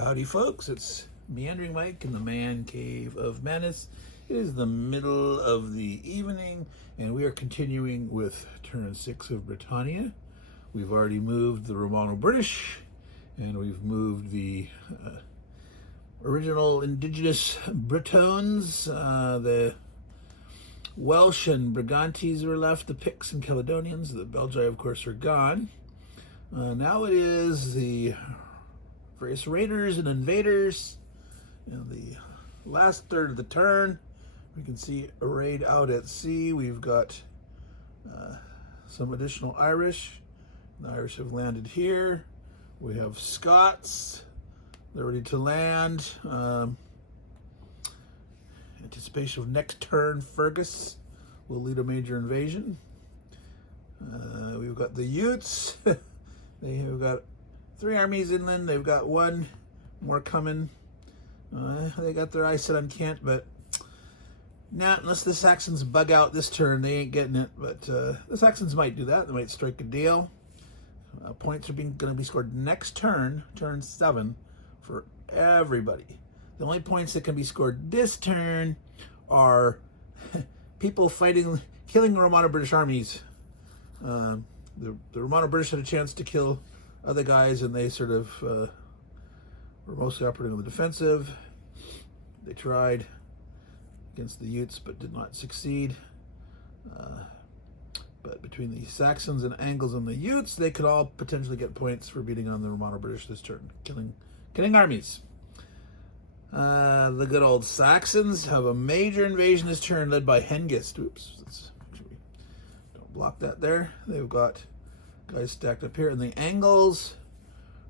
Howdy folks, it's Meandering Mike in the Man Cave of Madness. It is the middle of the evening and we are continuing with turn 6 of Britannia. We've already moved the Romano-British and we've moved the original indigenous Britons. The Welsh and Brigantes were left, the Picts and Caledonians. The Belgi, of course, are gone. Now it is the various raiders and invaders. In the last third of the turn, we can see a raid out at sea. We've got some additional Irish. The Irish have landed here. We have Scots. They're ready to land. Anticipation of next turn, Fergus will lead a major invasion. We've got the Utes. They have got 3 armies inland. They've got 1 more coming. They got their eyes set on Kent, but not unless the Saxons bug out this turn, they ain't getting it. But the Saxons might do that. They might strike a deal. Points are going to be scored next turn, turn 7, for everybody. The only points that can be scored this turn are people fighting, killing Romano-British armies. The Romano-British had a chance to kill other guys, and they sort of were mostly operating on the defensive. They tried against the Utes, but did not succeed. But between the Saxons and Angles and the Utes, they could all potentially get points for beating on the Romano-British this turn, killing armies. The good old Saxons have a major invasion this turn led by Hengist. Oops, let's make sure we don't block that there. They've got guys stacked up here, and the Angles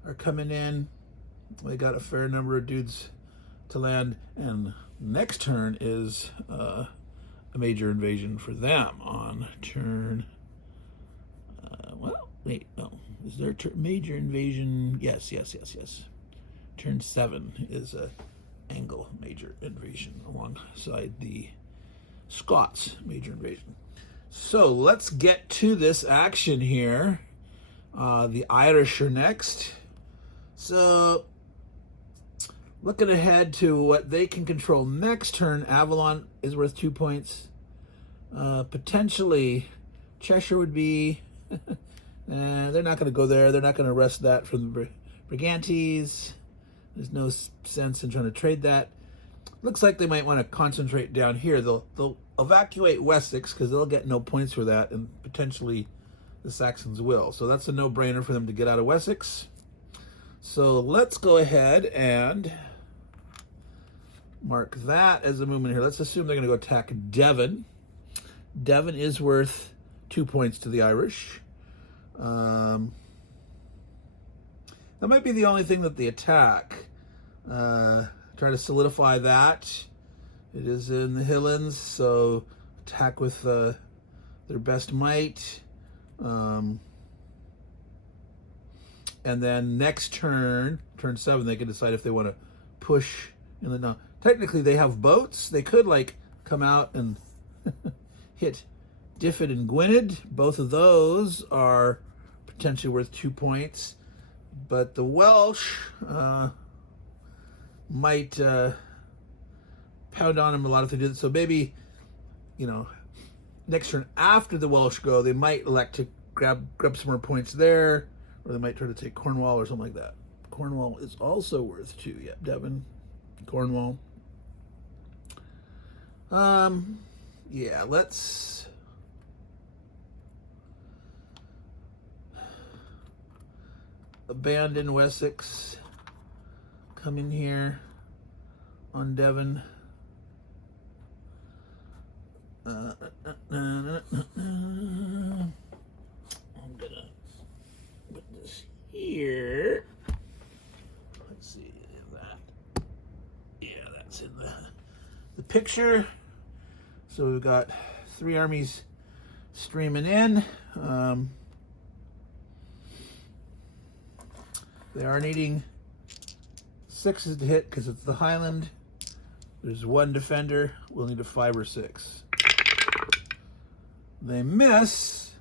are coming in. They got a fair number of dudes to land, and next turn is a major invasion for them on turn. Well, wait, no, is there a major invasion? Yes. Turn 7 is a Angle major invasion alongside the Scots major invasion. So let's get to this action here. The Irish are next. So looking ahead to what they can control next turn, Avalon is worth 2 points. Potentially Cheshire would be, they're not going to go there. They're not going to wrest that from the Brigantes. There's no sense in trying to trade that. Looks like they might want to concentrate down here. They'll evacuate Wessex because they'll get no points for that, and potentially the Saxons will. So that's a no-brainer for them to get out of Wessex. So let's go ahead and mark that as a movement here. Let's assume they're going to go attack Devon. Devon is worth 2 points to the Irish. That might be the only thing that they attack. Try to solidify that. It is in the Highlands, so attack with their best might. And then next turn, turn 7, they can decide if they want to push. Now, technically, they have boats. They could come out and hit Diffid and Gwynedd. Both of those are potentially worth 2 points. But the Welsh might pound on them a lot if they do that. So maybe, next turn after the Welsh go, they might elect to grab some more points there, or they might try to take Cornwall or something like that. Cornwall is also worth 2. Yeah, Devon, Cornwall. Yeah, let's abandon Wessex, come in here on Devon. I'm gonna put this here. Let's see that. Yeah, that's in the picture. So we've got 3 armies streaming in. They are needing 6s to hit because it's the Highland. There's 1 defender. We'll need a 5 or 6. They miss,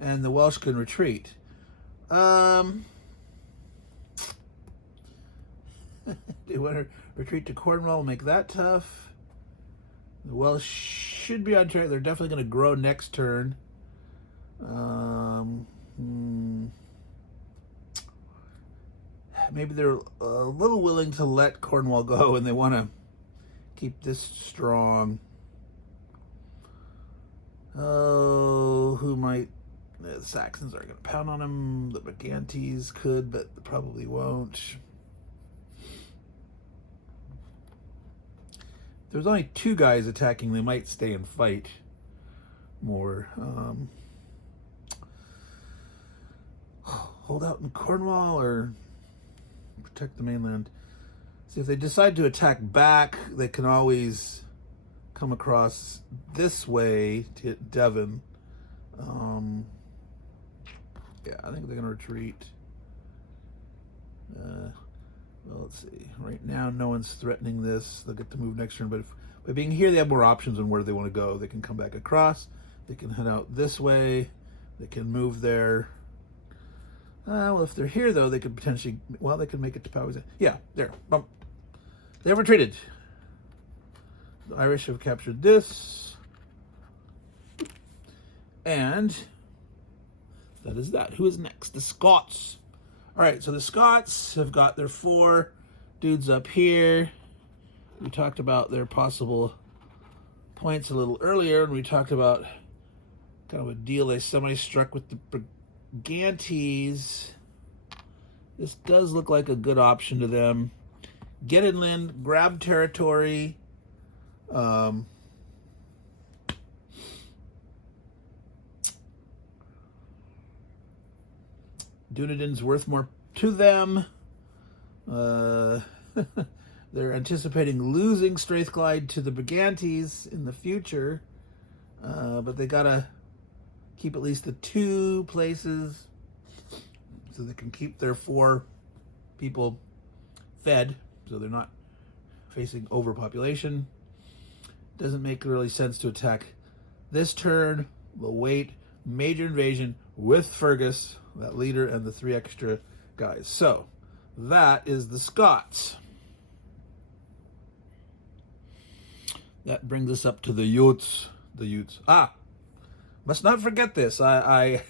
and the Welsh can retreat. They want to retreat to Cornwall, make that tough. The Welsh should be on track. They're definitely going to grow next turn. Maybe they're a little willing to let Cornwall go, and they want to keep this strong. Oh, who might? The Saxons aren't going to pound on them. The Brigantes could, but probably won't. If there's only 2 guys attacking, they might stay and fight more. Hold out in Cornwall or protect the mainland. See, if they decide to attack back, they can always come across this way to hit Devon. Yeah, I think they're going to retreat. Well, let's see. Right now, no one's threatening this. They'll get to move next turn. But by being here, they have more options on where they want to go. They can come back across. They can head out this way. They can move there. Well, if they're here, though, they could potentially... Well, they could make it to Powys. Yeah, there. Bump. They have retreated. The Irish have captured this. And that is that. Who is next? The Scots. All right, so the Scots have got their 4 dudes up here. We talked about their possible points a little earlier, and we talked about kind of a deal they semi-struck with the Brigantes. This does look like a good option to them. Get inland, grab territory. Dunedin's worth more to them. They're anticipating losing Strathclyde to the Brigantes in the future, but they gotta keep at least the 2 places so they can keep their 4 people fed, so they're not facing overpopulation. Doesn't make really sense to attack this turn. We'll wait. Major invasion with Fergus, that leader, and the 3 extra guys. So that is the Scots. That brings us up to the Utes. The Utes. Must not forget this. I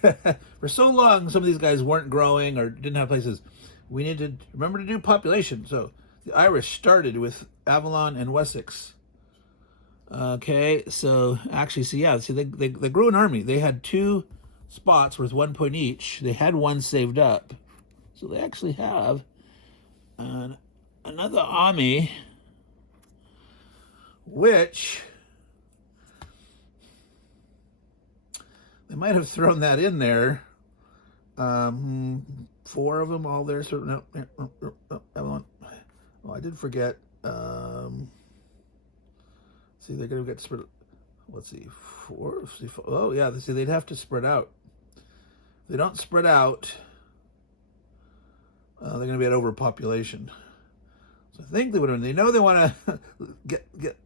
for so long, some of these guys weren't growing or didn't have places. We need to remember to do population. So the Irish started with Avalon and Wessex. Okay, so actually, they grew an army. They had 2 spots worth 1 point each. They had 1 saved up. So they actually have another army, which they might have thrown that in there. 4 of them all there. So no, Avalon. Oh, I did forget. See, they're going to get spread. Let's see, 4. Oh, yeah. See, they'd have to spread out. If they don't spread out, they're going to be at overpopulation. So I think they would. They know they want to get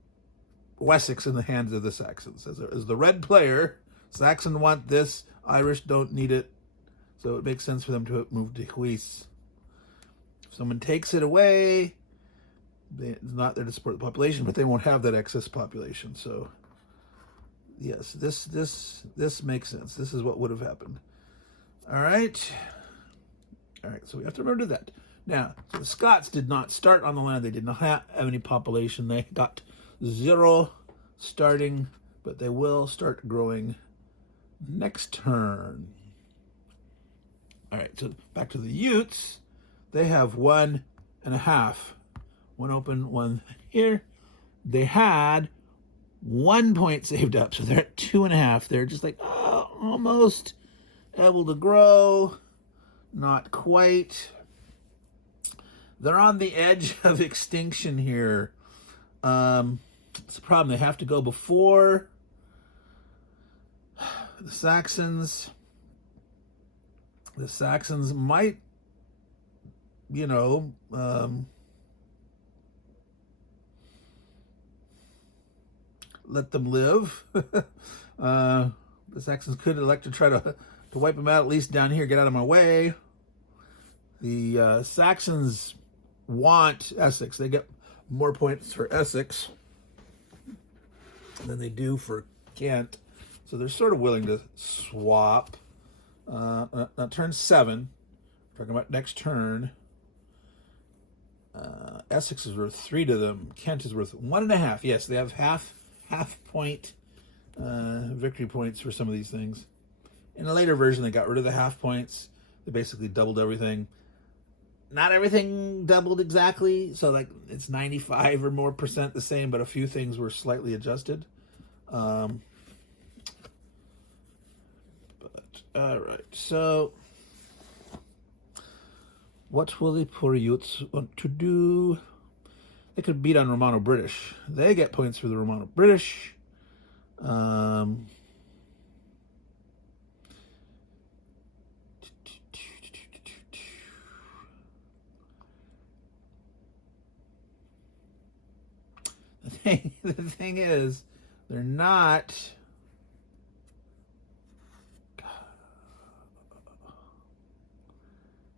Wessex in the hands of the Saxons. As the red player, Saxons want this. Irish don't need it. So it makes sense for them to move to Huis. If someone takes it away, it's not there to support the population, but they won't have that excess population. So yes, this makes sense. This is what would have happened. All right, so we have to remember that. Now, so the Scots did not start on the land. They did not have any population. They got 0 starting, but they will start growing next turn. All right, so back to the Utes. They have 1.5. 1 open, 1 here. They had 1 point saved up, so they're at 2.5. They're just like, almost able to grow. Not quite. They're on the edge of extinction here. It's a problem. They have to go before the Saxons. The Saxons might, let them live. The Saxons could elect to try to wipe them out, at least down here, get out of my way. The Saxons want Essex. They get more points for Essex than they do for Kent. So they're sort of willing to swap. Turn 7. Talking about next turn. Essex is worth 3 to them. Kent is worth 1.5. Yes, they have half point victory points for some of these things. In a later version, they got rid of the half points. They basically doubled everything. Not everything doubled exactly, so like it's 95 or more percent the same, but a few things were slightly adjusted. But all right, so what will the poor youths want to do? They could beat on Romano-British. They get points for the Romano-British. The thing is, they're not.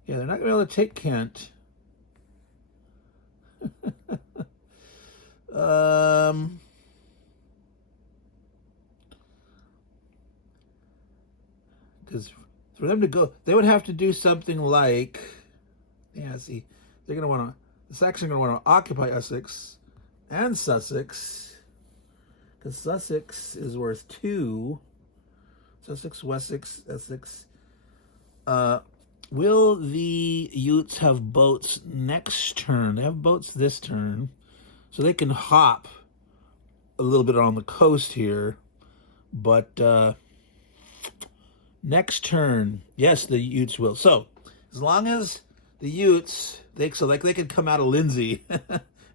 Yeah, they're not going to be able to take Kent. Because for them to go, they would have to do something like, yeah, see, they're going to want to, the Saxons are going to want to occupy Essex and Sussex, because Sussex is worth 2. Sussex, Wessex, Essex. Will the Utes have boats next turn? They have boats this turn, so they can hop a little bit on the coast here. But next turn, yes, the Utes will. So as long as the Utes, they could come out of Lindsay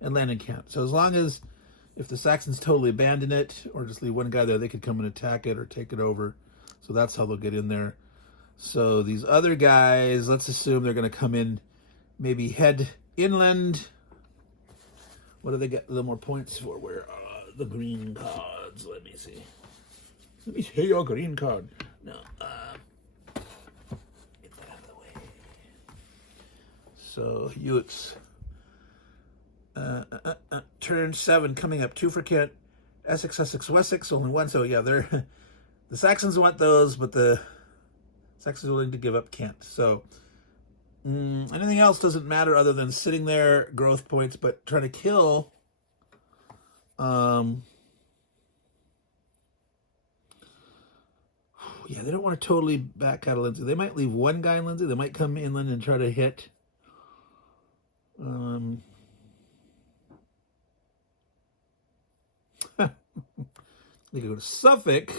and land in camp. So as long as, if the Saxons totally abandon it or just leave one guy there, they could come and attack it or take it over. So that's how they'll get in there. So these other guys, let's assume they're going to come in, maybe head inland. What do they get a little more points for? Where are the green cards? Let me see. Let me see your green card. No, get that out of the way. So Utes. Turn 7 coming up. 2 for Kent. Essex, Sussex, Wessex, only 1. So yeah, they're the Saxons want those, but the Saxons are willing to give up Kent. So anything else doesn't matter other than sitting there, growth points, but trying to kill. Yeah, they don't want to totally back out of Lindsay. They might leave one guy in Lindsay. They might come inland and try to hit. They could go to Suffolk.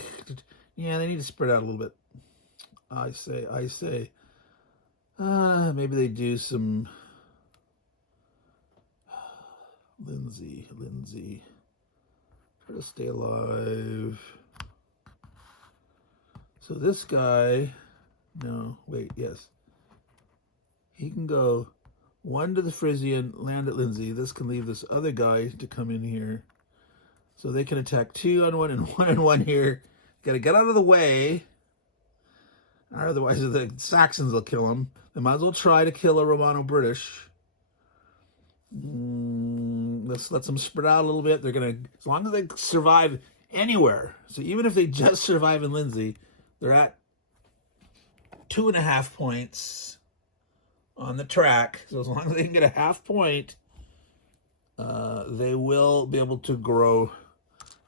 Yeah, they need to spread out a little bit. I say. Maybe they do some Lindsay. Try to stay alive. So this guy, no, wait, yes. He can go 1 to the Frisian, land at Lindsay. This can leave this other guy to come in here. So they can attack 2 on 1 and 1 on 1 here. Got to get out of the way. Or otherwise the Saxons will kill him. They might as well try to kill a Romano-British. Let's let them spread out a little bit. They're going to, as long as they survive anywhere. So even if they just survive in Lindsay, they're at 2.5 points on the track. So as long as they can get a half point, they will be able to grow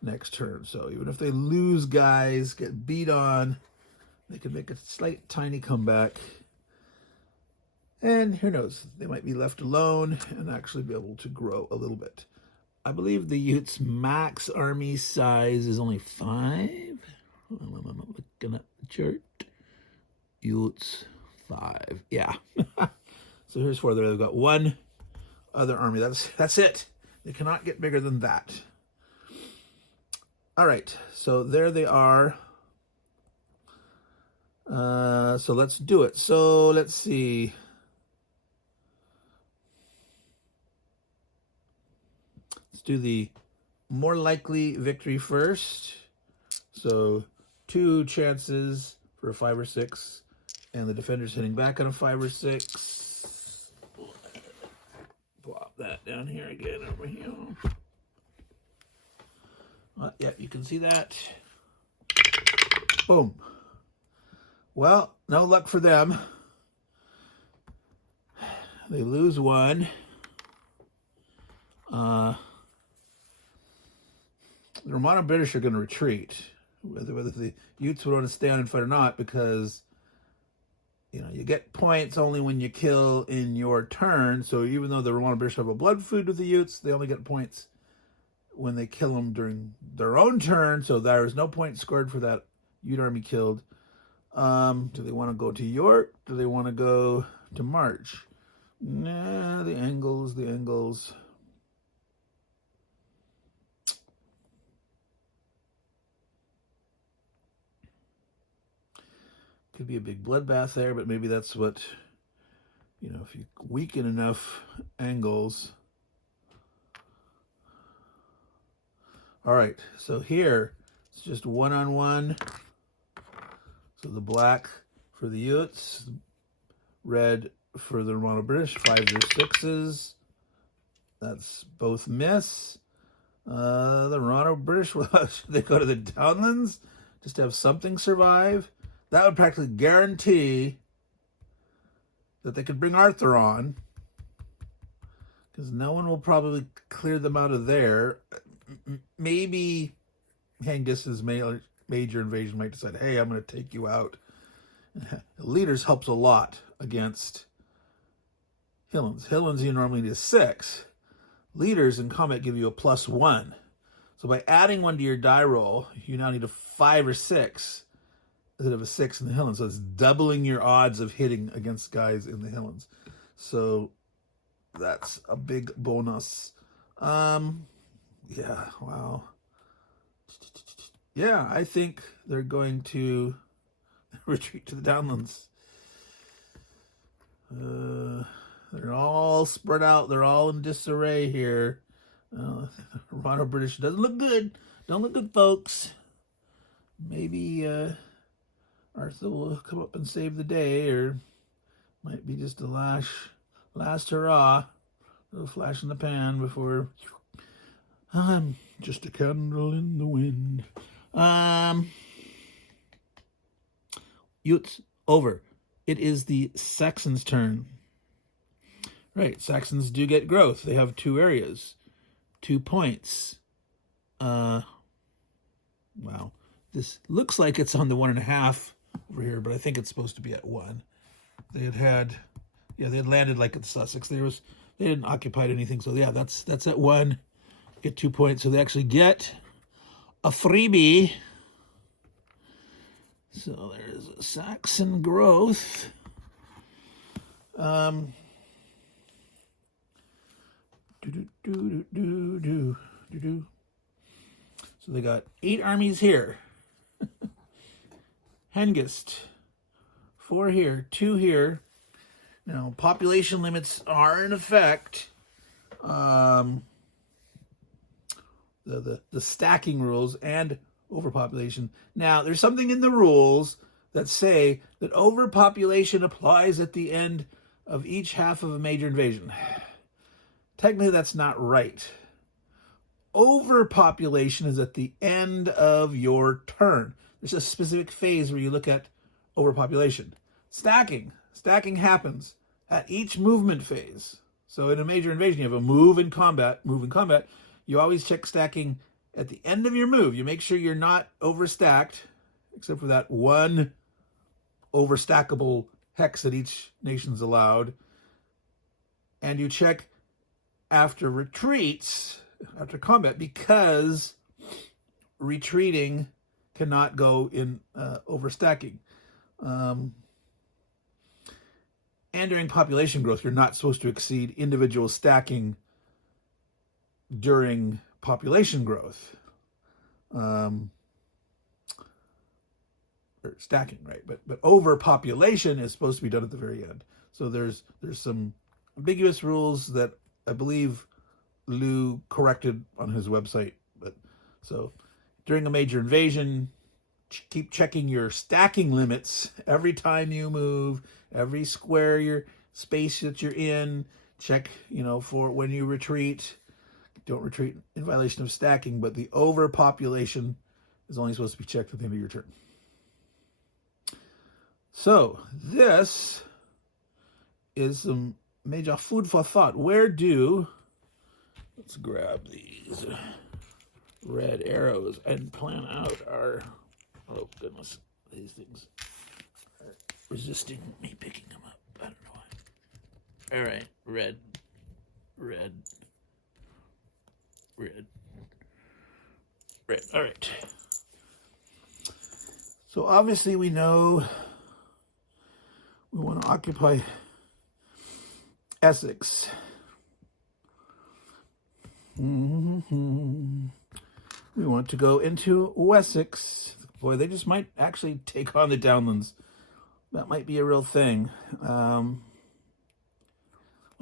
next turn. So even if they lose guys, get beat on, they can make a slight tiny comeback. And who knows, they might be left alone and actually be able to grow a little bit. I believe the Utes' max army size is only 5. I'm looking at the chart. Utes 5. Yeah. So here's 4 there. They've got 1 other army. That's it. They cannot get bigger than that. All right. So there they are. So let's do it. So let's see. Let's do the more likely victory first. So 2 chances for a 5 or 6, and the defender's hitting back on a 5 or 6. that down here again over here. Yeah, you can see that. Boom. Well, no luck for them. They lose one. The Romano-British are going to retreat, whether the Utes would want to stay on and fight or not, because you get points only when you kill in your turn. So even though the Romano-British have a blood feud with the Utes, they only get points when they kill them during their own turn. So there is no point scored for that Ute army killed. Do they want to go to York? Do they want to go to March? Nah, the Angles. Could be a big bloodbath there, but maybe that's what, if you weaken enough Angles. All right, so here it's just one-on-one. So the black for the Utes, red for the Romano-British, 5s or 6s. That's both miss. The Romano-British, well, should they go to the Downlands just to have something survive? That would practically guarantee that they could bring Arthur on, because no one will probably clear them out of there. Maybe Hengist's major invasion might decide, hey, I'm going to take you out. Leaders helps a lot against Hillens. Hillens you normally need a 6. Leaders in combat give you a +1. So by adding 1 to your die roll, you now need a 5 or 6 instead of a 6 in the Hillens. So it's doubling your odds of hitting against guys in the Hillens. So that's a big bonus. Yeah, wow. Yeah, I think they're going to retreat to the Downlands. They're all spread out. They're all in disarray here. Romano-British doesn't look good. Don't look good, folks. Maybe Arthur will come up and save the day, or might be just a last hurrah. A little flash in the pan before I'm just a candle in the wind. Utes over. It is the Saxons' turn. Right, Saxons do get growth. They have 2 areas, 2 points. Wow. This looks like it's on the 1.5 over here, but I think it's supposed to be at 1. They had landed like at Sussex. They didn't occupy anything, so yeah, that's at 1. Get 2 points, so they actually get a freebie. So there's a Saxon growth. So they got 8 armies here. Hengist, 4 here, 2 here. Now, population limits are in effect. The stacking rules and overpopulation. Now, there's something in the rules that say that overpopulation applies at the end of each half of a major invasion. Technically, that's not right. Overpopulation is at the end of your turn. There's a specific phase where you look at overpopulation. Stacking happens at each movement phase. So in a major invasion, you have a move in combat. You always check stacking at the end of your move. You make sure you're not overstacked, except for that one overstackable hex that each nation's allowed. And you check after retreats, after combat, because retreating cannot go in overstacking. And during population growth, you're not supposed to exceed individual stacking during population growth. Or stacking, right? But overpopulation is supposed to be done at the very end. So there's some ambiguous rules that I believe Lou corrected on his website. But so during a major invasion, keep checking your stacking limits every time you move, every square your space that you're in. check, for when you retreat. Don't retreat in violation of stacking, but the overpopulation is only supposed to be checked at the end of your turn. So this is some major food for thought. Let's grab these red arrows and plan out our, oh goodness, these things are resisting me picking them up. I don't know why. All right, red. All right. So obviously we know we want to occupy Essex. We want to go into Wessex. Boy, they just might actually take on the Downlands. That might be a real thing. My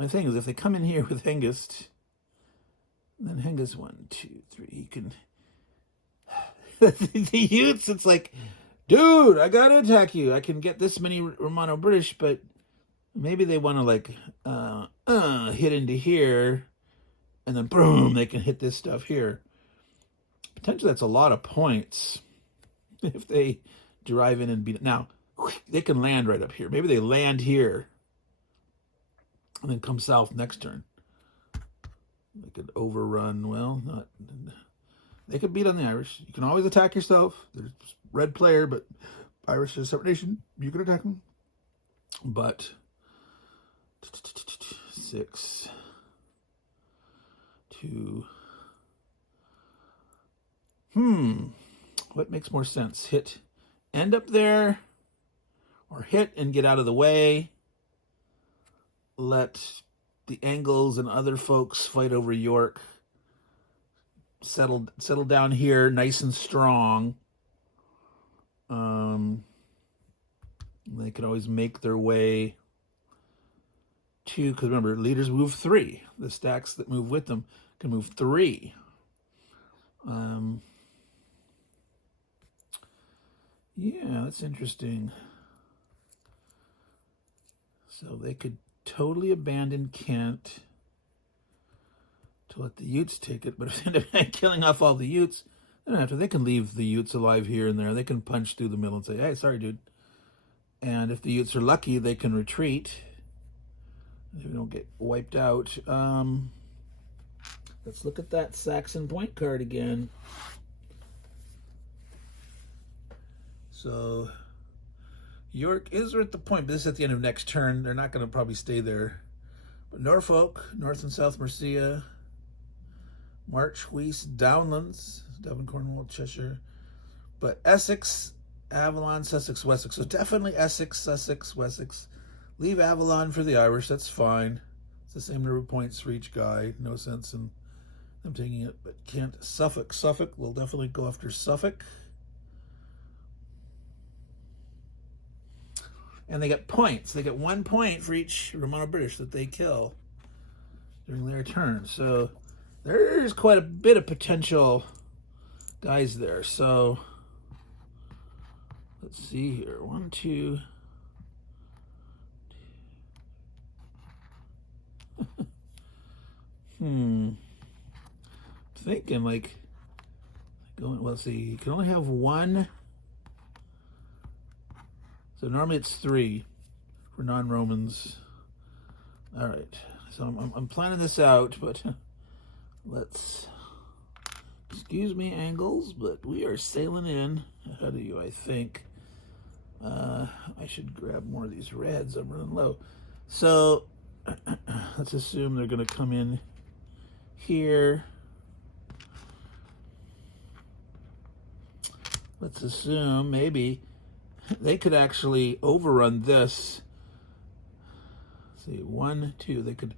thing is, if they come in here with Hengist, then Hengist 1, 2, 3, he can... the Utes, it's like, dude, I gotta attack you. I can get this many Romano-British, but maybe they want to like hit into here, and then boom, they can hit this stuff here. Potentially that's a lot of points if they drive in and beat it. Now, they can land right up here. Maybe they land here and then come south next turn. They could overrun, well, not... They could beat on the Irish. You can always attack yourself. There's red player, but Irish is a separate nation. You can attack them. But 6, 2. What makes more sense? Hit, end up there, or hit and get out of the way. Let the Angles and other folks fight over York. Settle down here, nice and strong. They could always make their way to, because remember, leaders move 3. The stacks that move with them can move 3. Yeah, that's interesting. So they could totally abandon Kent to let the Utes take it, but if they end up killing off all the Utes, they can leave the Utes alive here and there. They can punch through the middle and say, hey, sorry, dude. And if the Utes are lucky, they can retreat. They don't get wiped out. Let's look at that Saxon point card again. So York is at the point, but this is at the end of next turn. They're not going to probably stay there. But Norfolk, North and South Mercia, March, Huis, Downlands, Devon, Cornwall, Cheshire. But Essex, Avalon, Sussex, Wessex. So definitely Essex, Sussex, Wessex. Leave Avalon for the Irish. That's fine. It's the same number of points for each guy. No sense in them taking it. But Kent, Suffolk. Suffolk, we'll definitely go after Suffolk. And they get points. They get 1 point for each Romano-British that they kill during their turn. So there's quite a bit of potential guys there. So let's see here. 1, 2. Thinking like going. Well, let's see. You can only have 1. So normally it's 3 for non-Romans. All right. So I'm planning this out, but let's. Excuse me, Angles, but we are sailing in ahead of you, I think. I should grab more of these reds. I'm running low. So let's assume they're going to come in here. Let's assume maybe they could actually overrun this. Let's see, 1, 2. They could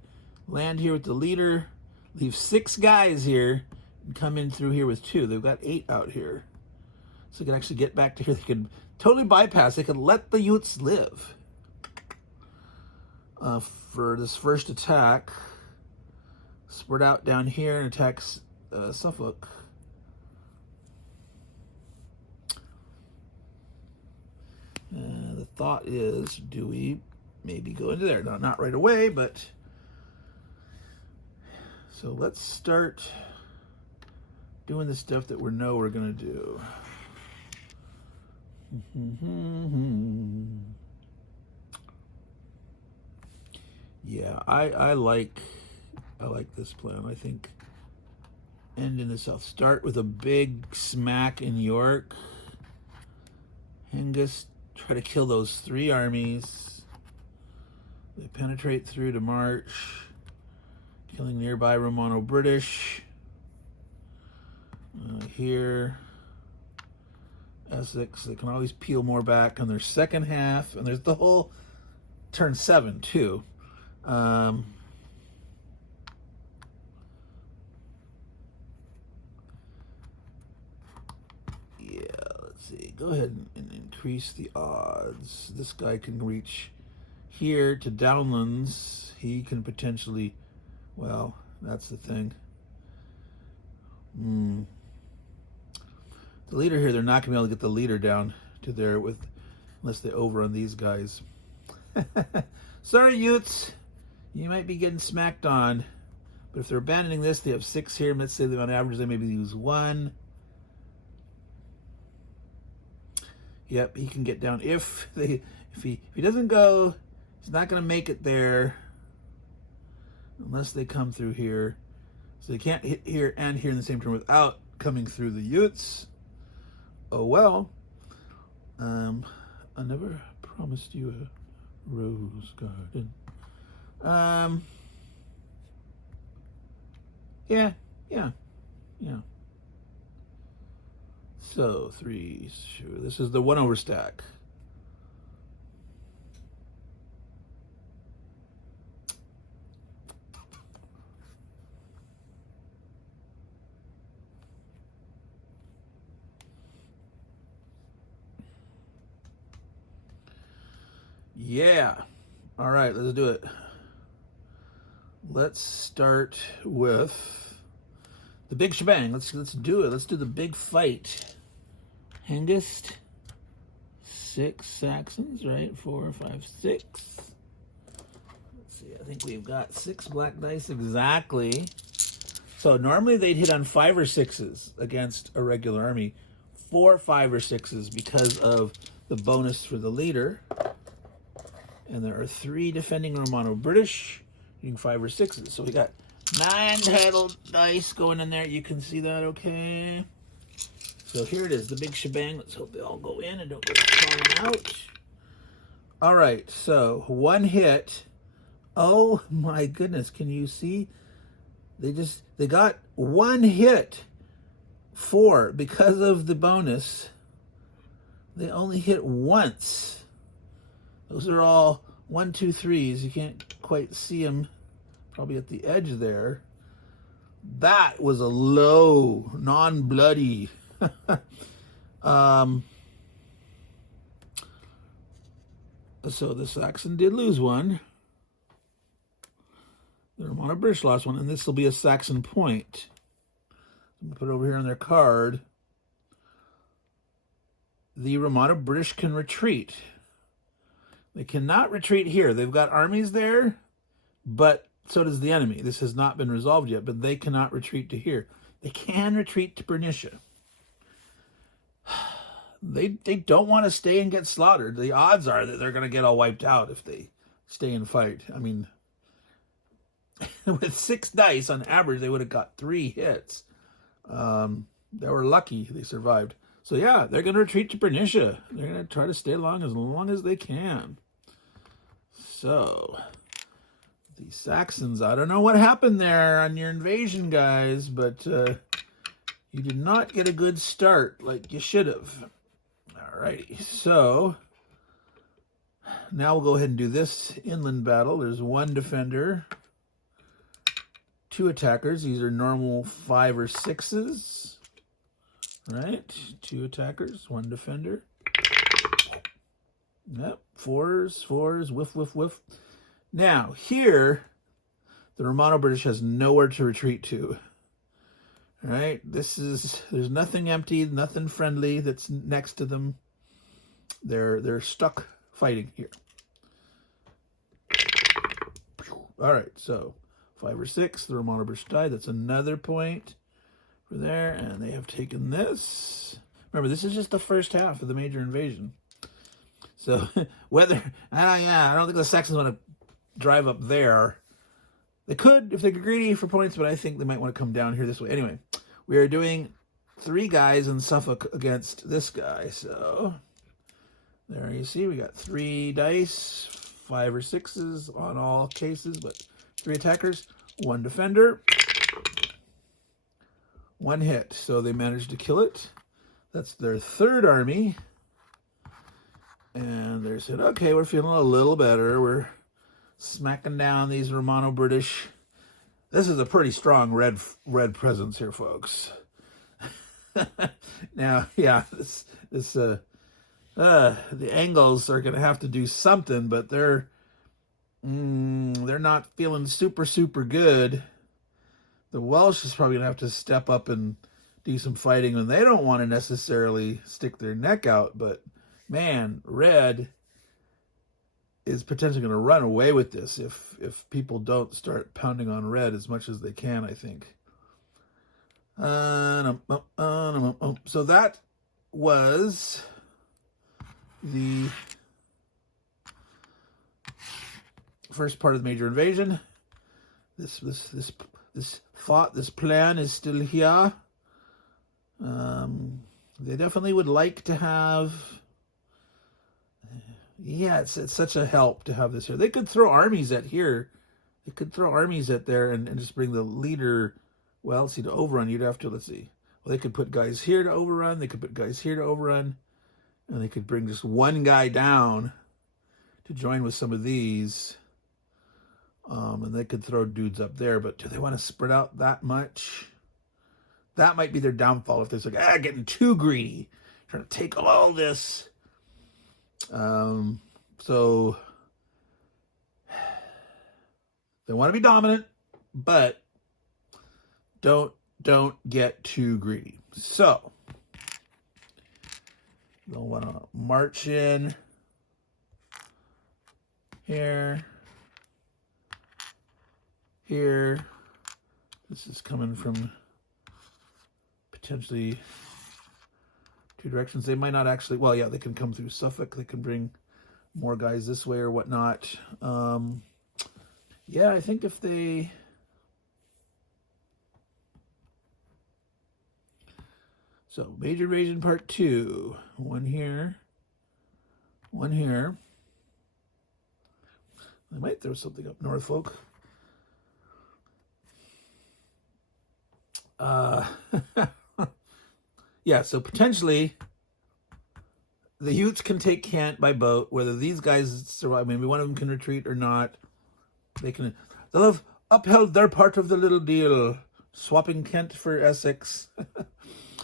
land here with the leader, leave 6 guys here, and come in through here with 2. They've got 8 out here. So they could actually get back to here. They could totally bypass. They could let the Utes live. For this first attack, spread out down here and attack Suffolk. The thought is, do we maybe go into there? Not right away, but So let's start doing the stuff that we know we're going to do. Yeah, I like this plan. I think end in the south. Start with a big smack in York. Hengist, try to kill those 3 armies. They penetrate through to March, killing nearby Romano-British. Here, Essex, they can always peel more back on their second half. And there's the whole turn 7 too. Yeah, let's see. Go ahead and increase the odds. This guy can reach here to Downlands. He can potentially, well, that's the thing. The leader here, they're not going to be able to get the leader down to there unless they overrun these guys. Sorry, Utes. You might be getting smacked on. But if they're abandoning this, they have 6 here. Let's say that on average they maybe use 1. Yep, he can get down. If he doesn't go, he's not going to make it there unless they come through here. So they can't hit here and here in the same turn without coming through the Utes. Oh well. I never promised you a rose garden. Yeah. So 3, sure. This is the 1 over stack. Yeah. All right, let's do it. Let's start with the big shebang. Let's do it. Let's do the big fight. Hengist, 6 Saxons, right? 4, 5, 6. Let's see. I think we've got 6 black dice exactly. So normally they'd hit on 5 or 6s against a regular army. 4, 5, or 6s because of the bonus for the leader. And there are 3 defending Romano-British, using 5 or 6s. So we got 9 titled dice going in there. You can see that okay? So here it is, the big shebang. Let's hope they all go in and don't get falling out. All right, so 1 hit. Oh my goodness, can you see? They got 1 hit. 4, because of the bonus, they only hit once. Those are all 1, 2, 3s. You can't quite see them, probably at the edge there. That was a low, non-bloody. So the Saxon did lose 1. The Romano-British lost 1, and this will be a Saxon point. I'm going to put it over here on their card. The Romano-British can retreat. They cannot retreat here. They've got armies there, but so does the enemy. This has not been resolved yet, but they cannot retreat to here. They can retreat to Bernicia. They don't want to stay and get slaughtered. The odds are that they're going to get all wiped out if they stay and fight. I mean, with 6 dice on average, they would have got 3 hits. They were lucky they survived. So yeah, they're going to retreat to Bernicia. They're going to try to stay along as long as they can. So, the Saxons, I don't know what happened there on your invasion, guys, but you did not get a good start like you should have. Alrighty, so now we'll go ahead and do this inland battle. There's 1 defender, 2 attackers. These are normal 5 or 6s. Right, 2 attackers, 1 defender. Yep, 4s, whiff, whiff, whiff. Now, here, the Romano-British has nowhere to retreat to. All right, there's nothing empty, nothing friendly that's next to them. They're stuck fighting here. All right, so 5 or 6. The Romano-British died. That's another point for there. And they have taken this. Remember, this is just the first half of the major invasion. So whether, I don't think the Saxons want to drive up there. They could if they get greedy for points, but I think they might want to come down here this way. Anyway, we are doing 3 guys in Suffolk against this guy. So there you see, we got 3 dice, 5 or 6s on all cases, but 3 attackers, 1 defender, 1 hit. So they managed to kill it. That's their 3rd army. And they said, okay, we're feeling a little better. We're smacking down these Romano-British. This is a pretty strong red presence here, folks. Now, yeah, the Angles are going to have to do something, but they're not feeling super good. The Welsh is probably going to have to step up and do some fighting, and they don't want to necessarily stick their neck out, but man, red is potentially going to run away with this if people don't start pounding on red as much as they can, I think. So that was the first part of the major invasion. This plan is still here. They definitely would like to have. Yeah, it's such a help to have this here. They could throw armies at here. They could throw armies at there and just bring the leader. Well, let's see, to overrun, you'd have to, let's see. Well, they could put guys here to overrun. They could put guys here to overrun. And they could bring just 1 guy down to join with some of these. And they could throw dudes up there. But do they want to spread out that much? That might be their downfall if they're like, getting too greedy. Trying to take all this. So they want to be dominant, but don't get too greedy. So they'll want to march in here. This is coming from potentially 2 directions. They might not actually, well, yeah, they can come through Suffolk. They can bring more guys this way or whatnot. Yeah, I think if they... So, Major Invasion Part 2. 1 here. 1 here. I might throw something up Norfolk. Yeah, so potentially the Utes can take Kent by boat. Whether these guys survive, maybe one of them can retreat or not. They'll have upheld their part of the little deal, swapping Kent for Essex.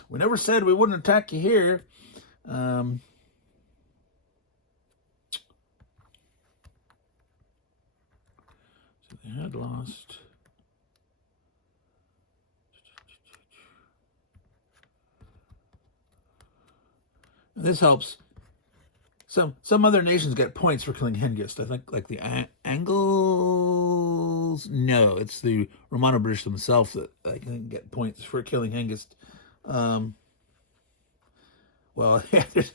We never said we wouldn't attack you here. So they had lost. And this helps. Some other nations get points for killing Hengist. I think like the Angles. No, it's the Romano-British themselves that can get points for killing Hengist. Well, if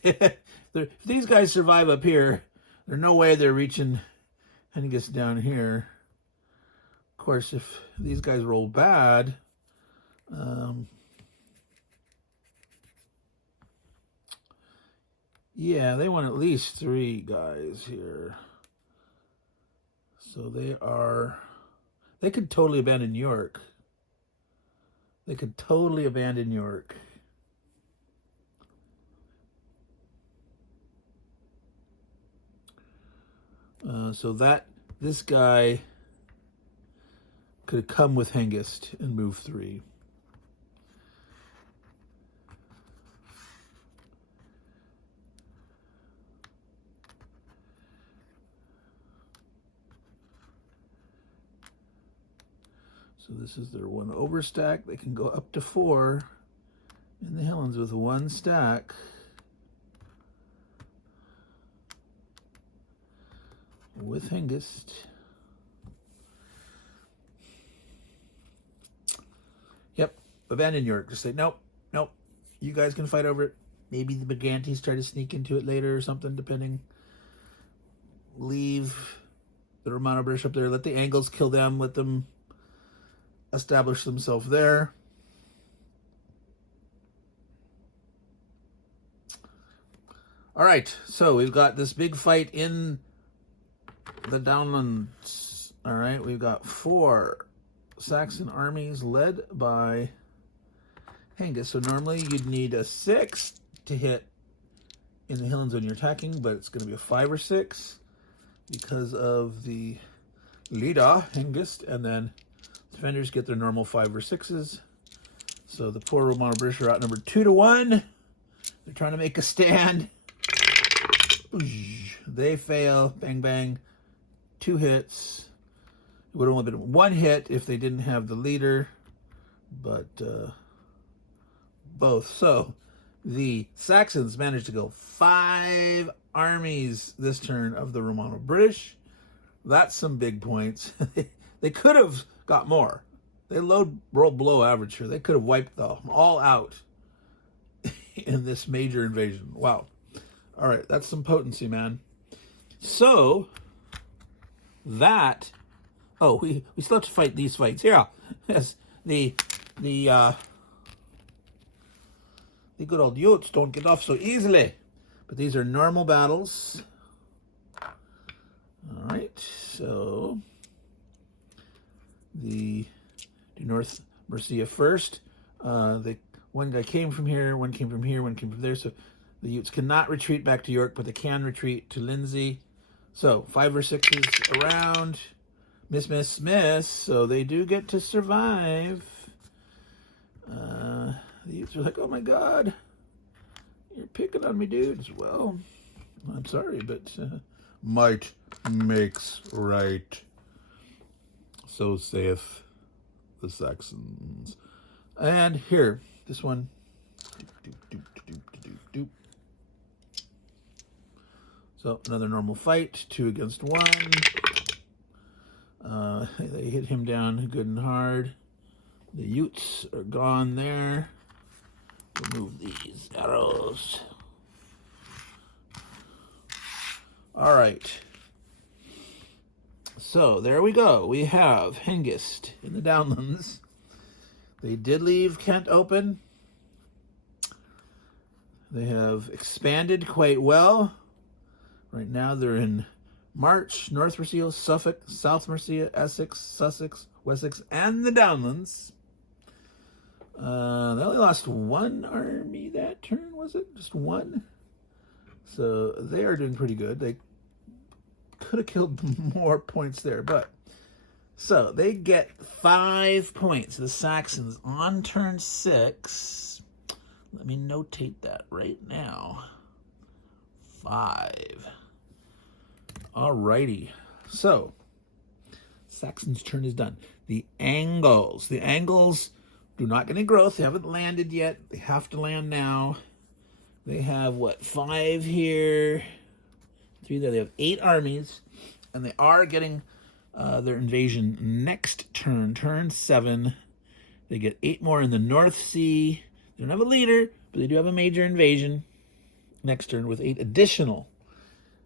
these guys survive up here, there's no way they're reaching Hengist down here. Of course, if these guys roll bad, yeah, they want at least 3 guys here. So they could totally abandon York. They could totally abandon York. So this guy could come with Hengist and move 3. So this is their 1 overstack. They can go up to 4 in the Helens with 1 stack. With Hengist. abandon York. Just say, nope, nope. You guys can fight over it. Maybe the Brigantes try to sneak into it later or something, depending. Leave the Romano-British up there. Let the Angles kill them. Let them establish themselves there. All right, so we've got this big fight in the Downlands. All right, we've got 4 Saxon armies led by Hengist. So normally you'd need a 6 to hit in the Highlands when you're attacking, but it's going to be a 5 or 6 because of the leader, Hengist, and then defenders get their normal 5 or 6s. So the poor Romano-British are outnumbered 2-1. They're trying to make a stand. They fail. Bang, bang. 2 hits. It would have only been 1 hit if they didn't have the leader, but both. So the Saxons managed to go 5 armies this turn of the Romano-British. That's some big points. They could have got more. They rolled below average here. They could have wiped them all out in this major invasion. Wow. All right, that's some potency, man. So that, oh, we still have to fight these fights. Yeah, yes, the good old Utes don't get off so easily. But these are normal battles. All right, so the North Mercia first. One guy came from here, one came from here, one came from there. So the Utes cannot retreat back to York, but they can retreat to Lindsay. So 5 or 6s around. Miss, miss, miss. So they do get to survive. The Utes are like, oh my God, you're picking on me, dudes. Well, I'm sorry, but might makes right. So saith the Saxons. And here, this one. So another normal fight, 2 against 1. They hit him down good and hard. The Utes are gone there. Remove these arrows. All right. So there we go. We have Hengist in the Downlands. They did leave Kent open. They have expanded quite well. Right now they're in March, North Mercia, Suffolk, South Mercia, Essex, Sussex, Wessex, and the Downlands. They only lost 1 army that turn, was it? Just 1? So they are doing pretty good. They could have killed more points there, but so they get 5 points. The Saxons on turn 6. Let me notate that right now. 5. Alrighty. So Saxons' turn is done. The Angles. The Angles do not get any growth. They haven't landed yet. They have to land now. They have, what, 5 here, 3 there. They have 8 armies, and they are getting their invasion next turn, turn 7. They get 8 more in the North Sea. They don't have a leader, but they do have a major invasion next turn with 8 additional.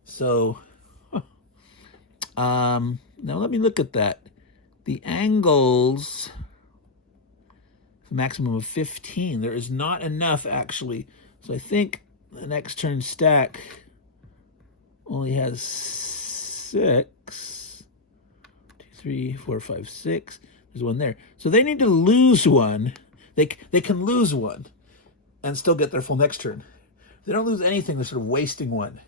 So, now let me look at that. The Angles, maximum of 15. There is not enough, actually. So I think the next turn stack only has 6. 2, 3, 4, 5, 6. There's 1 there. So they need to lose 1. They can lose 1 and still get their full next turn. If they don't lose anything, they're sort of wasting 1.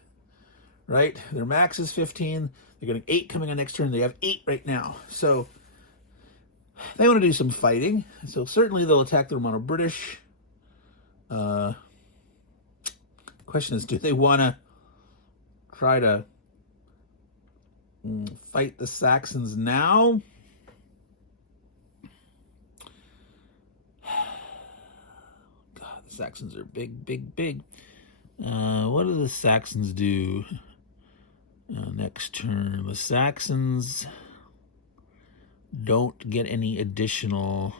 Right? Their max is 15. They're getting 8 coming on next turn. They have 8 right now. So they want to do some fighting. So certainly they'll attack the Romano-British. Question is, do they want to try to fight the Saxons now? God, the Saxons are big, big, big. What do the Saxons do next turn? The Saxons don't get any additional.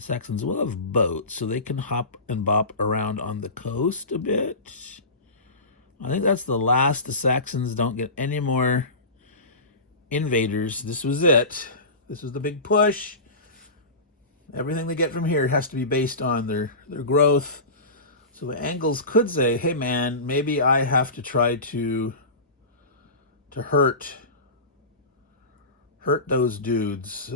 The Saxons will have boats, so they can hop and bop around on the coast a bit. I think that's the last. The Saxons don't get any more invaders. This was it. This was the big push. Everything they get from here has to be based on their growth. So the Angles could say, hey man, maybe I have to try to hurt those dudes.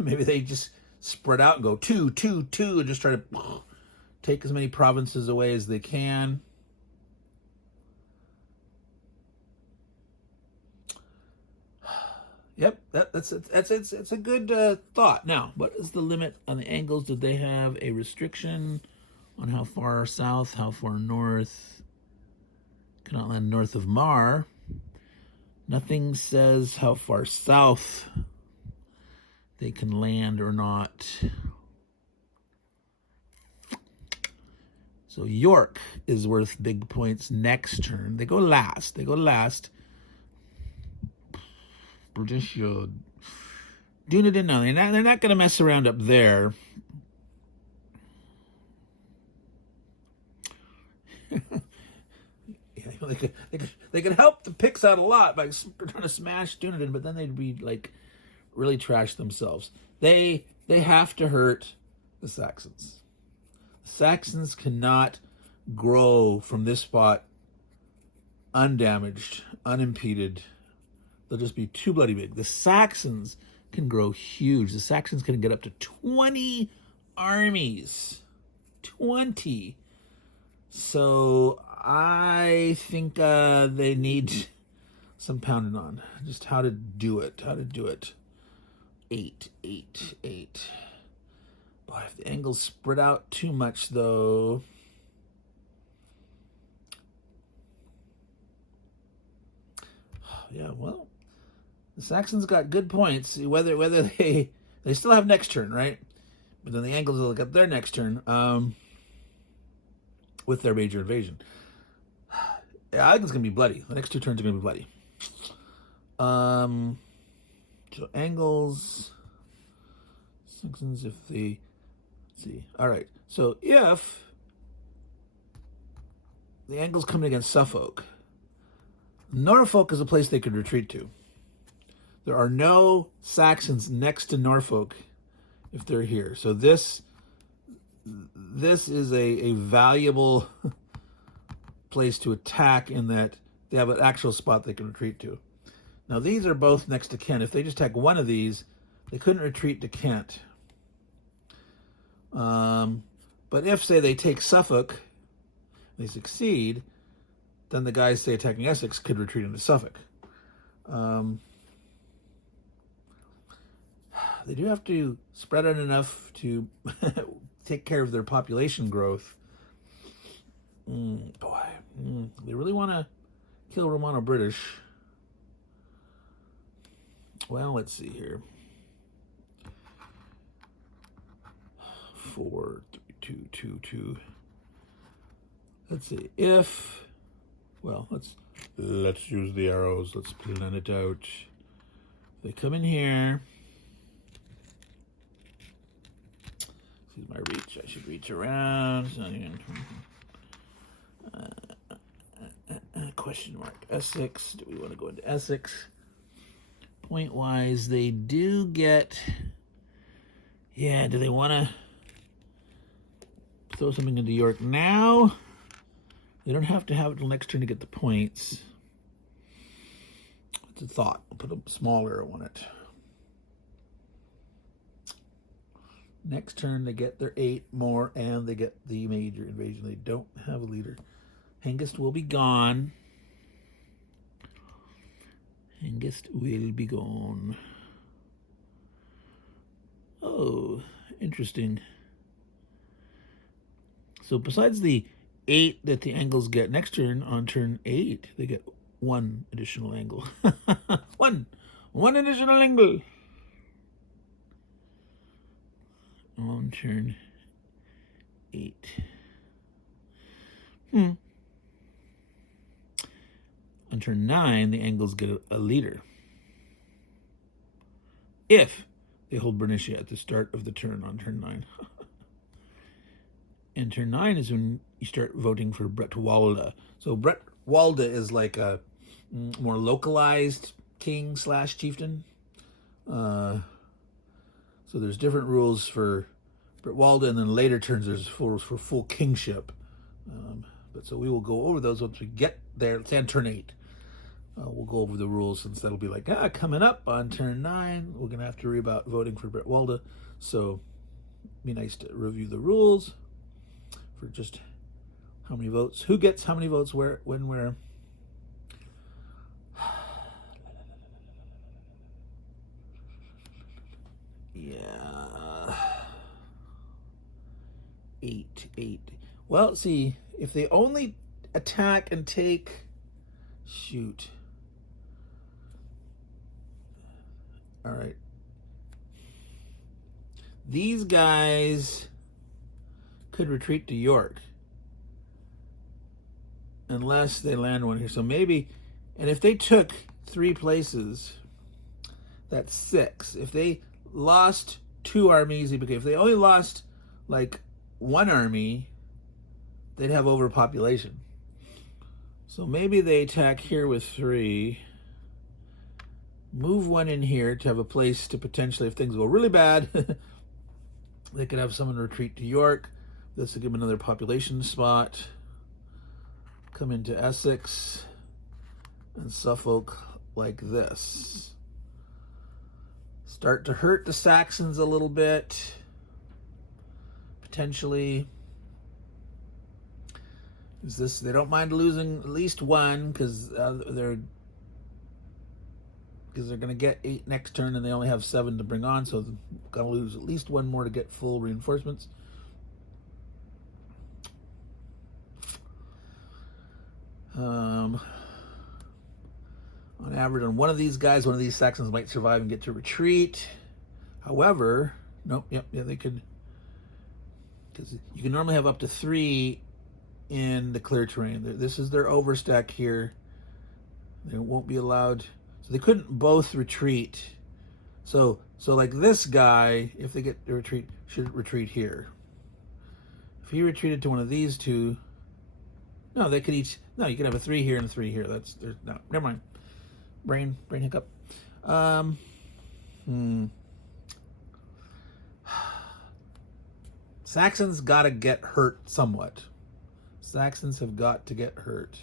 Maybe they just spread out and go 2, 2, 2 and just try to take as many provinces away as they can. Yep, it's a good thought. Now, what is the limit on the Angles? Did they have a restriction on how far south, how far north? Cannot land north of Mar. Nothing says how far south they can land or not. So York is worth big points next turn. They go last. British Dunedin, no, they're not going to mess around up there. They could help the Picts out a lot by trying to smash Dunedin, but then they'd be like really trash themselves. They have to hurt the Saxons. The Saxons cannot grow from this spot undamaged, unimpeded. They'll just be too bloody big. The Saxons can grow huge. The Saxons can get up to 20 armies. 20. So I think they need some pounding on. Just how to do it. 8, 8, 8. Boy, if the Angles spread out too much, though. Yeah, well, the Saxons got good points. Whether they still have next turn, right? But then the Angles will get their next turn with their major invasion. Yeah, I think it's gonna be bloody. The next 2 turns are gonna be bloody. So Angles, Saxons, if they, let's see. All right. So if the Angles coming against Suffolk, Norfolk is a place they could retreat to. There are no Saxons next to Norfolk if they're here. So this is a valuable place to attack in that they have an actual spot they can retreat to. Now, these are both next to Kent. If they just attack one of these, they couldn't retreat to Kent. But if, say, they take Suffolk, they succeed, then the guys, say, attacking Essex could retreat into Suffolk. They do have to spread out enough to take care of their population growth. They really want to kill Romano-British. Well, let's see here. 4, 3, 2, 2, 2. Let's see. If, well, let's use the arrows. Let's plan it out. They come in here. This is my reach. I should reach around. Question mark. Essex. Do we want to go into Essex? Point-wise, they do get... Yeah, do they want to throw something into York now? They don't have to have it till next turn to get the points. It's a thought. I'll put a small arrow on it. Next turn, they get their 8 more, and they get the major invasion. They don't have a leader. Hengist will be gone. Hengist will be gone. Oh, interesting. So besides the 8 that the Angles get next turn, on turn 8, they get 1 additional angle. One additional angle. On turn 8. On turn 9, the Angles get a leader. If they hold Bernicia at the start of the turn on turn 9. And turn 9 is when you start voting for Bretwalda. So Bretwalda is like a more localized king / chieftain. So there's different rules for Bretwalda, and then later turns there's rules for full kingship. But so we will go over those once we get there. Let's end turn 8. We'll go over the rules, since that'll be like, coming up on turn 9, we're going to have to worry about voting for Bretwalda. So it'd be nice to review the rules for just how many votes, who gets how many votes, where, when, where. Yeah. 8. Well, see, if they only attack and take, shoot. All right. These guys could retreat to York unless they land one here. So maybe, and if they took 3 places, that's 6. If they lost 2 armies, if they only lost like 1 army, they'd have overpopulation. So maybe they attack here with 3, move 1 in here to have a place to potentially, if things go really bad, they could have someone retreat to York. This will give them another population spot. Come into Essex and Suffolk like this. Start to hurt the Saxons a little bit, potentially. Is this, they don't mind losing at least 1 because they're going to get 8 next turn, and they only have 7 to bring on, so they're going to lose at least 1 more to get full reinforcements. On average, on one of these guys, one of these Saxons might survive and get to retreat. However, they could, because you can normally have up to 3 in the clear terrain. This is their overstack here. They won't be allowed, so they couldn't both retreat. So like this guy, if they get to retreat, should retreat here. If he retreated to one of these 2, no, they could each, no, you could have a 3 here and a 3 here. No, never mind. Brain hiccup. Saxons gotta get hurt somewhat. Saxons have got to get hurt.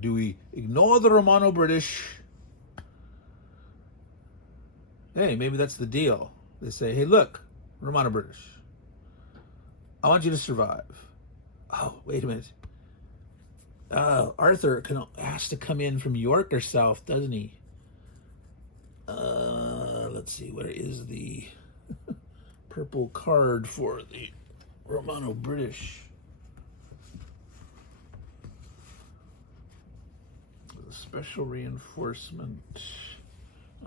Do we ignore the Romano-British? Hey, maybe that's the deal. They say, hey, look, Romano-British, I want you to survive. Oh, wait a minute. Arthur has to come in from York or south, doesn't he? Let's see, where is the purple card for the Romano-British? The special reinforcement.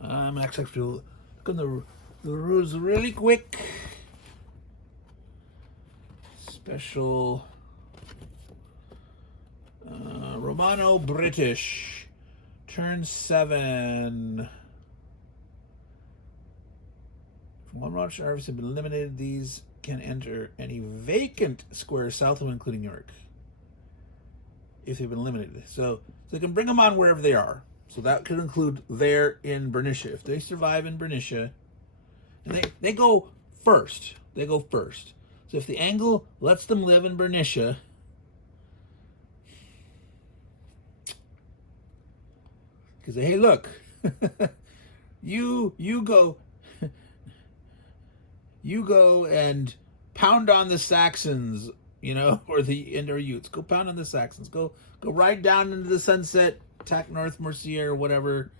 I'm actually have to look on the rules really quick. Special Romano-British, turn 7. From Romano armies have been eliminated, these can enter any vacant square south of them, including York, if they've been eliminated. So they can bring them on wherever they are. So that could include there in Bernicia. If they survive in Bernicia, and they go first. They go first. So if the Angle lets them live in Bernicia, because hey, look, you go and pound on the Saxons, or the Indoor Utes. Go pound on the Saxons. Go ride down into the sunset, attack North Mercia or whatever.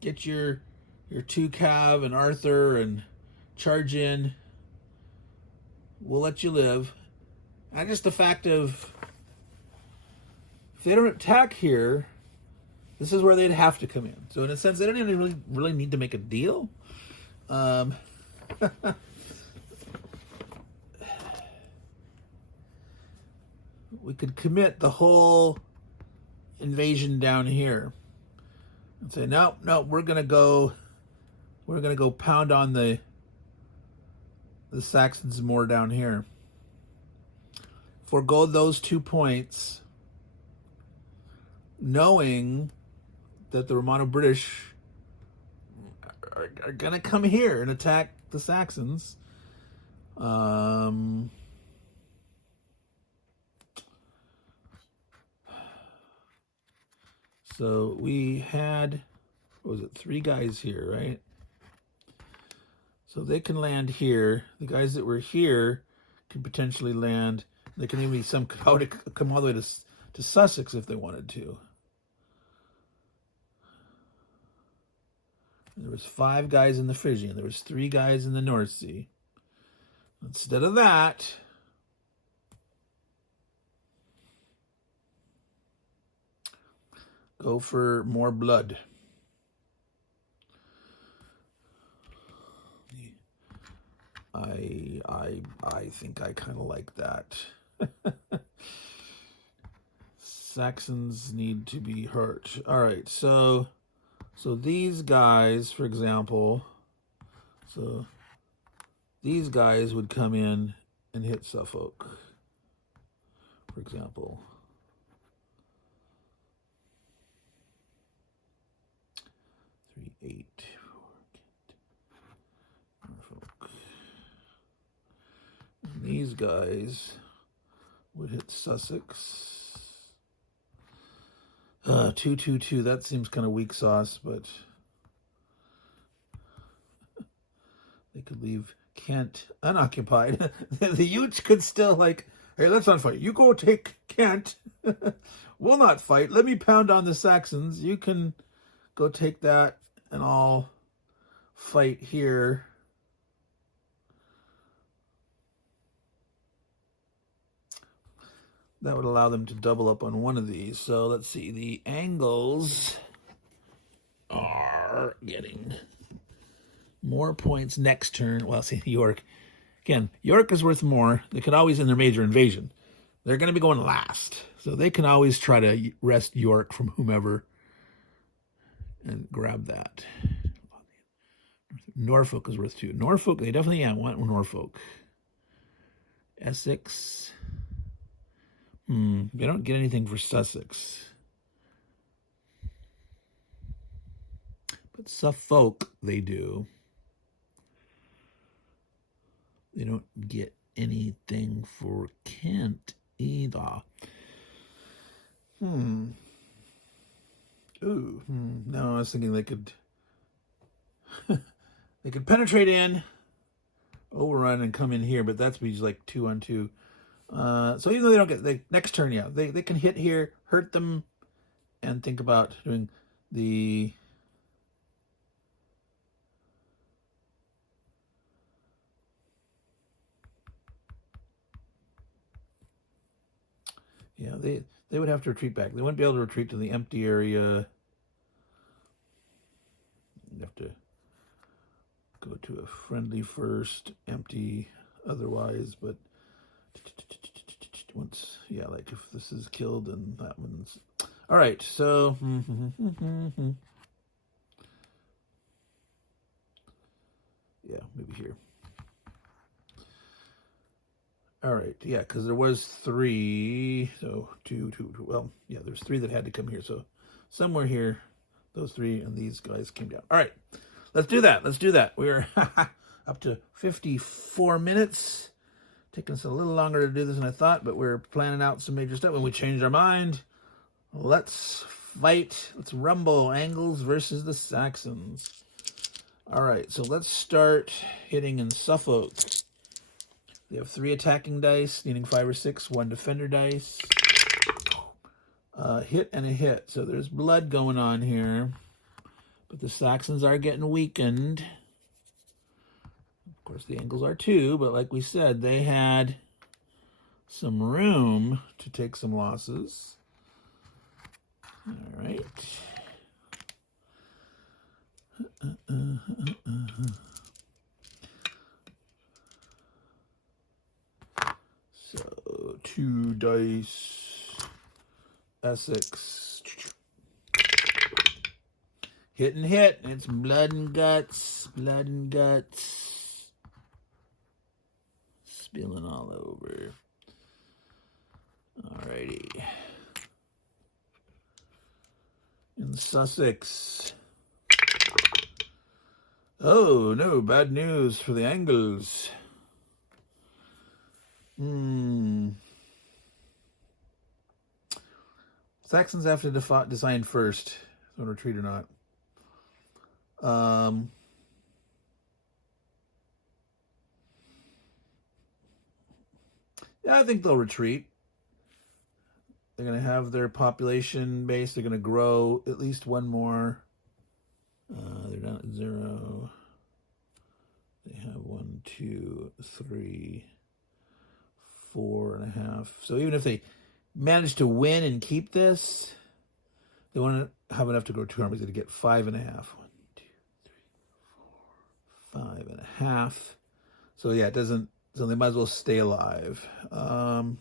Get your 2 cav and Arthur and charge in. We'll let you live. And just the fact of, if they don't attack here, this is where they'd have to come in. So in a sense, they don't even really need to make a deal. We could commit the whole invasion down here and say, no, we're gonna go pound on the Saxons more down here. Forgo those 2 points, knowing that the Romano-British are gonna come here and attack the Saxons. So we had, what was it, 3 guys here, right? So they can land here. The guys that were here can potentially land. There can even be some come all the way to Sussex if they wanted to. There was 5 guys in the Frisian. There was 3 guys in the North Sea. Instead of that, go for more blood. I think I kind of like that. Saxons need to be hurt. All right, so these guys, for example, so these guys would come in and hit Suffolk, for example. These guys would hit Sussex. 2-2-2. That seems kind of weak sauce, but they could leave Kent unoccupied. The Utes could still like, hey, let's not fight. You go take Kent. We'll not fight. Let me pound on the Saxons. You can go take that, and I'll fight here. That would allow them to double up on one of these. So let's see. The Angles are getting more points next turn. Well, see, York. Again, York is worth more. They could always, in their major invasion, they're going to be going last. So they can always try to wrest York from whomever and grab that. Norfolk is worth 2. Norfolk, they definitely want Norfolk. Essex. They don't get anything for Sussex. But Suffolk, they do. They don't get anything for Kent either. No, I was thinking they could they could penetrate in, overrun, and come in here, but that's be like 2-on-2. So even though they don't get the next turn, yeah, they can hit here, hurt them, and think about doing the they would have to retreat back. They wouldn't be able to retreat to the empty area. You have to go to a friendly first, empty otherwise, but once, yeah, like if this is killed and that one's all right. So yeah, maybe here. All right, yeah, because there was 3, so 2. Well, yeah, there's 3 that had to come here. So somewhere here, those 3 and these guys came down. All right, let's do that. We're up to 54 minutes. Taking us a little longer to do this than I thought, but we're planning out some major stuff. When we change our mind, let's fight. Let's rumble. Angles versus the Saxons. All right, so let's start hitting in Suffolk. They have 3 attacking dice, needing 5 or 6, 1 defender dice. Hit and a hit. So there's blood going on here. But the Saxons are getting weakened. Of course, the Angles are too, but like we said, they had some room to take some losses. All right. So 2 dice, Essex, Hit and hit. It's blood and guts. Blood and guts. Spilling all over. Alrighty. In Sussex. Oh, no. Bad news for the Angles. Saxons have to decide first if they want to retreat or not. Yeah, I think they'll retreat. They're going to have their population base. They're going to grow at least one more. They're down at 0. They have 1, 2, 3, 4.5. So even if they manage to win and keep this, they want to have enough to grow 2 armies to get 5.5. 1, 2, 3, 4, 5.5. So yeah, it doesn't. So they might as well stay alive. Gonna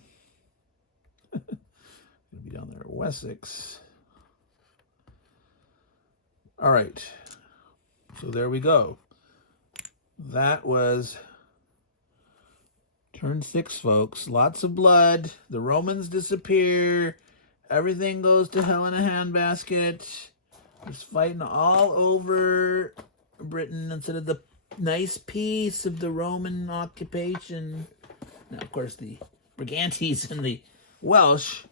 be down there at Wessex. All right. So there we go. That was turn 6, folks. Lots of blood. The Romans disappear. Everything goes to hell in a handbasket. There's fighting all over Britain instead of the nice peace of the Roman occupation. Now, of course, the Brigantes and the Welsh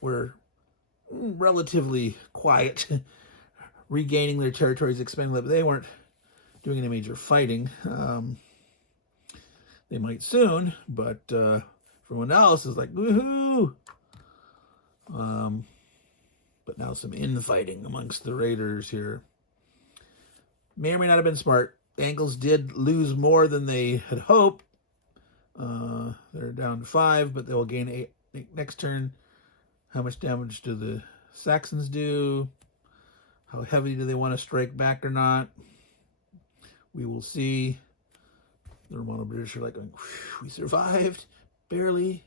were relatively quiet, regaining their territories, expanding them, but they weren't doing any major fighting. They might soon, but everyone else is like, woohoo! But now some infighting amongst the raiders here. May or may not have been smart. The Angles did lose more than they had hoped. They're down 5, but they will gain 8 next turn. How much damage do the Saxons do? How heavy do they want to strike back or not? We will see. The Romano-British are like going, we survived, barely.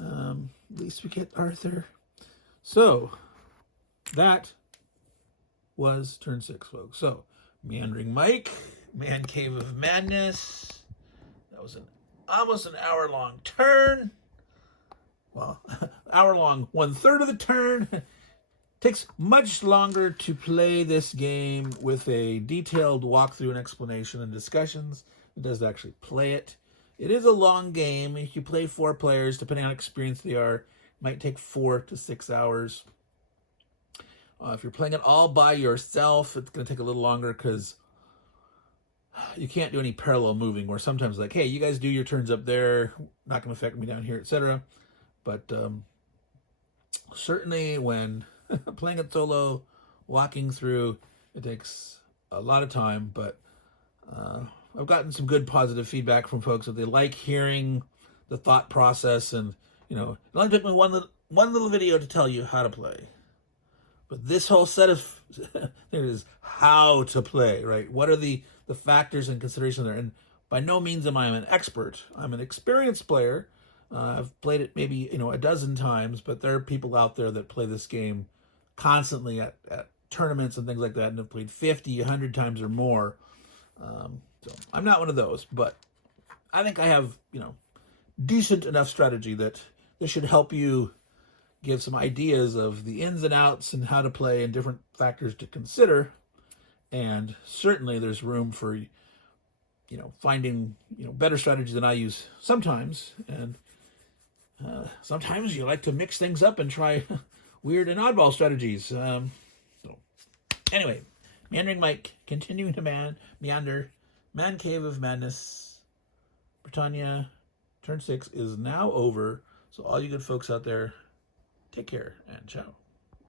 At least we get Arthur. So, that was turn 6, folks. So, Meandering Mike, Man Cave of Madness. That was almost an hour-long turn. Well, hour-long, 1/3 of the turn. Takes much longer to play this game with a detailed walkthrough and explanation and discussions. It does actually play it. It is a long game. If you play 4 players, depending on how experienced they are, it might take 4 to 6 hours. If you're playing it all by yourself, it's going to take a little longer because you can't do any parallel moving where sometimes like, hey, you guys do your turns up there, not going to affect me down here, etc. But certainly when playing it solo, walking through, it takes a lot of time, but I've gotten some good positive feedback from folks that they like hearing the thought process, and it only took me one little video to tell you how to play. But this whole set of there is how to play, right? What are the factors and considerations there? And by no means am I an expert. I'm an experienced player. I've played it maybe a dozen times, but there are people out there that play this game constantly at tournaments and things like that, and have played 50, 100 times or more. So I'm not one of those, but I think I have decent enough strategy that this should help you give some ideas of the ins and outs and how to play and different factors to consider. And certainly there's room for finding better strategies than I use sometimes. And sometimes you like to mix things up and try weird and oddball strategies. So anyway, Meandering Mike, continuing to meander. Man Cave of Madness, Britannia, turn 6 is now over. So all you good folks out there, take care and ciao.